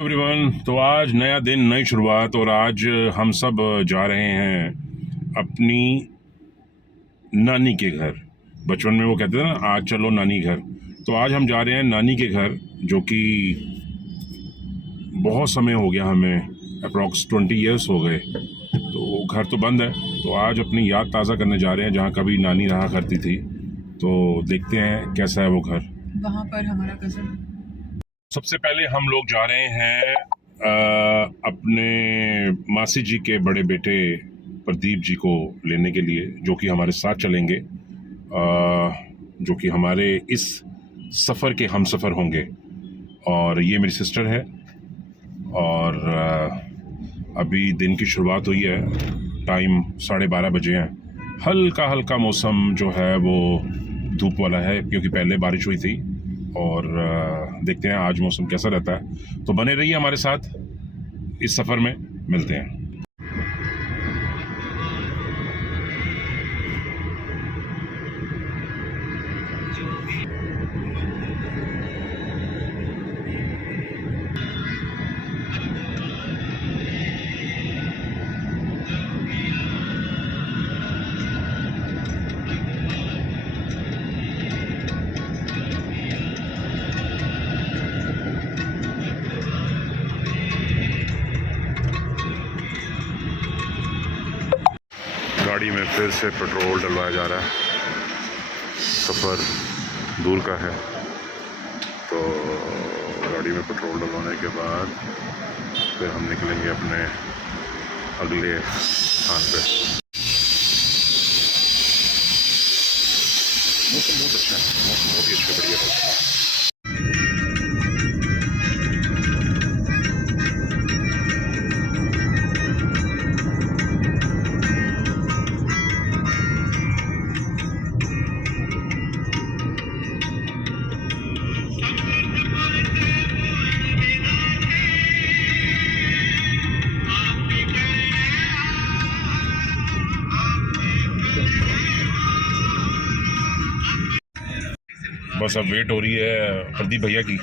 Everyone, तो आज नया दिन, नई शुरुआत। और आज हम सब जा रहे हैं अपनी नानी के घर। बचपन में वो कहते थे ना, आज चलो नानी घर। तो आज हम जा रहे हैं नानी के घर, जो कि बहुत समय हो गया हमें, अप्रॉक्स 20 ईयर्स हो गए। तो घर तो बंद है, तो आज अपनी याद ताज़ा करने जा रहे हैं, जहाँ कभी नानी रहा करती थी। तो देखते हैं कैसा है वो घर। वहाँ पर हमारा कज़न। सबसे पहले हम लोग जा रहे हैं अपने मासी जी के बड़े बेटे प्रदीप जी को लेने के लिए, जो कि हमारे साथ चलेंगे, जो कि हमारे इस सफ़र के हम सफ़र होंगे। और ये मेरी सिस्टर है। और अभी दिन की शुरुआत हुई है, टाइम 12:30 बजे हैं। हल्का हल्का मौसम जो है वो धूप वाला है, क्योंकि पहले बारिश हुई थी। और देखते हैं आज मौसम कैसा रहता है। तो बने रहिए हमारे साथ, इस सफ़र में मिलते हैं। गाड़ी में फिर से पेट्रोल डलवाया जा रहा है। सफ़र दूर का है, तो गाड़ी में पेट्रोल डलवाने के बाद फिर हम निकलेंगे अपने अगले स्थान पे। मौसम बहुत अच्छा है, मौसम बहुत ही अच्छा, बढ़िया है। बस अब वेट हो रही है प्रदीप भैया की,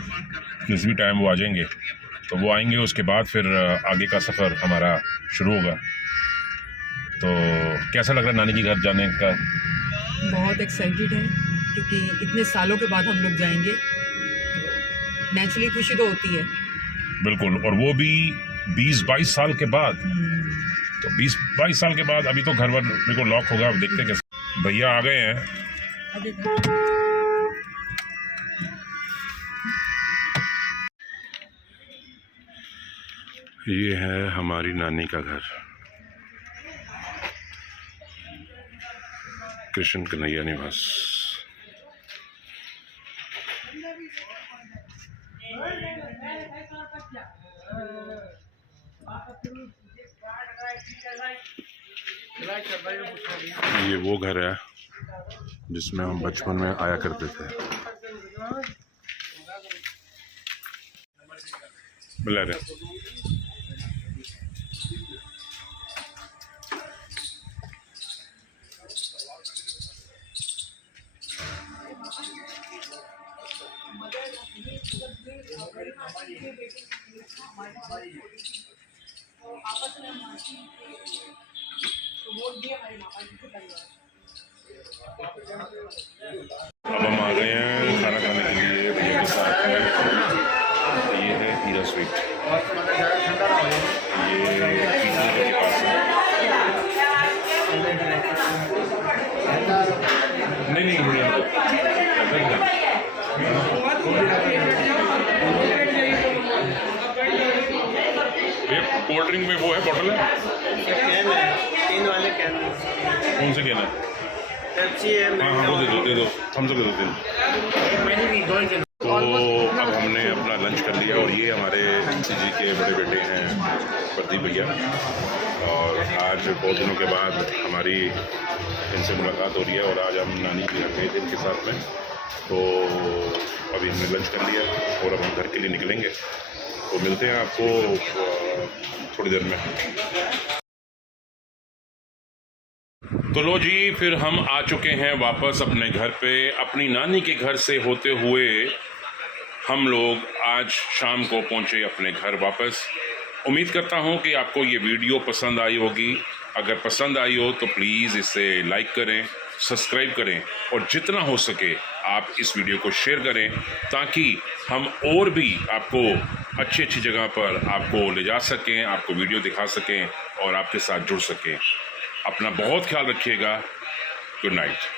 किस भी टाइम वो आ जाएंगे। तो वो आएंगे, उसके बाद फिर आगे का सफ़र हमारा शुरू होगा। तो कैसा लग रहा है नानी के घर जाने का? बहुत एक्साइटेड है, क्योंकि इतने सालों के बाद हम लोग जाएंगे। नेचुरली खुशी तो होती है। बिल्कुल, और वो भी 20-22 साल के बाद। तो 20-22 साल के बाद अभी तो घर वर मेरे को लॉक होगा। अब देखते हैं कैसे। भैया आ गए हैं। ये है हमारी नानी का घर, कृष्ण कन्हैया निवास। ये वो घर है जिसमें हम बचपन में आया करते थे। बुला रहे अब हम आ गए हैं खाना खाने के लिए भैया के साथ में। ये है हीरा स्वीट, ये पीजी के पास है। नहीं बढ़िया। कोल्ड ड्रिंक में वो है, बॉटल है, कैन है, 3 वाले कैन। कौन से कहना है? पेप्सी है। हाँ वो दे दो थम्स अप दे दो 3। तो अब हमने अपना लंच कर लिया, और ये हमारे जी के बड़े बेटे हैं प्रदीप भैया। और आज बहुत दिनों के बाद हमारी इनसे मुलाकात हो रही है, और आज हम नानी के घर गए थे इनके साथ में। तो अभी हमने लंच कर लिया और अब हम घर के लिए निकलेंगे। तो मिलते हैं आपको थोड़ी देर में। तो लो जी, फिर हम आ चुके हैं वापस अपने घर पे। अपनी नानी के घर से होते हुए हम लोग आज शाम को पहुंचे अपने घर वापस। उम्मीद करता हूं कि आपको ये वीडियो पसंद आई होगी। अगर पसंद आई हो तो प्लीज़ इसे लाइक करें, सब्सक्राइब करें और जितना हो सके आप इस वीडियो को शेयर करें ताकि हम और भी आपको अच्छी अच्छी जगह पर आपको ले जा सकें, आपको वीडियो दिखा सकें और आपके साथ जुड़ सकें। अपना बहुत ख्याल रखिएगा। Good night.